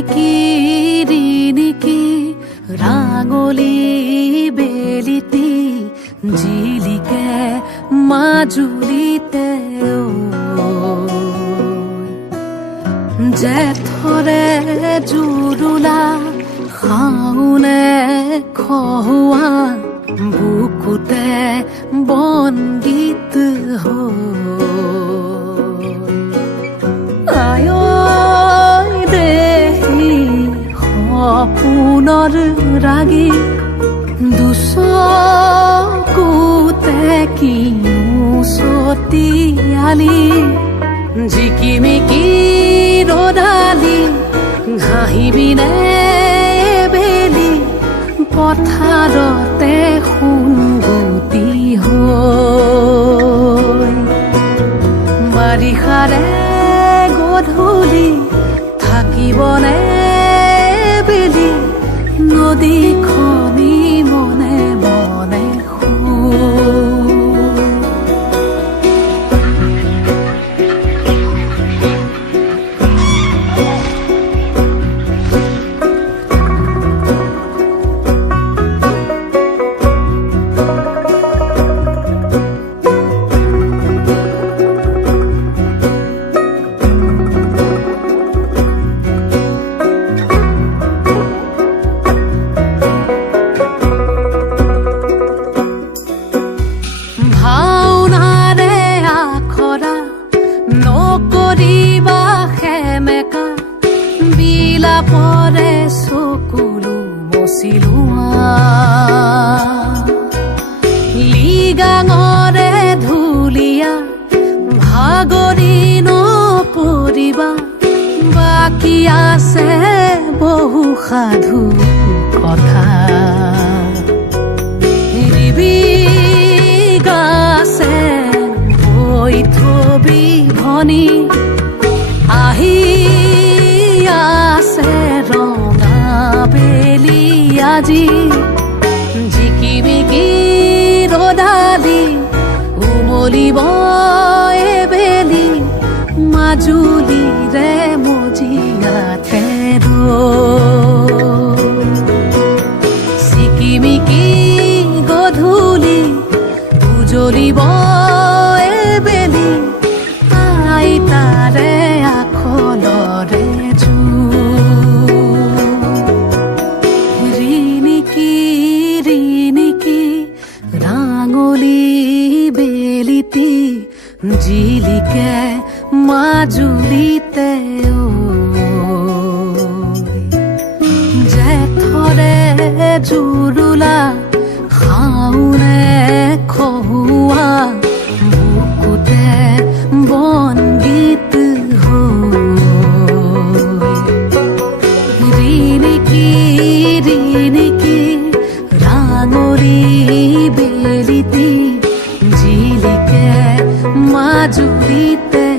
ৰিণিকি ৰিণিকি ৰাঙলী বেলিতি জিলিকে মাজুলীতে জেঠৰে জুৰুলা শাওনে খহুৱা বুকুতে বন্দিত আয় দেহি সপোনৰ ৰাগী দুচকুতে কিনো চতিয়ালি জিকিমিকি ৰদালি ঘাঁহিবিনে বেলি পথাৰতে সোণগুটি হৈ বাৰিষাৰে গধূলি থাকিবনে বেলি নদীখনি মনে মনে বিলাপৰে চকুলো মচিলোৱা লিগাঙৰে ধুলীয়া ভাগৰি নপৰিবা বাকী আছে বহু সাধু কথা গাছে হৈ থবি ভনী আহি আছে ৰঙা বেলি আজি জিকিমিকি ৰদালি উমলিব বেলি মাজুলীৰে মজিয়াতে চিকিমিকি গধূলি উজলিব বেলি আইতাৰে আখলৰে বেলিতি জিলিকে মাজুলীতে জেঠৰে জুৰুলা শাওনে খহুৱা বুকুতে বন্দিত ৰিণিকি ৰিণিকি ৰাঙলী বেলিতি জিলিকে মাজুলীতে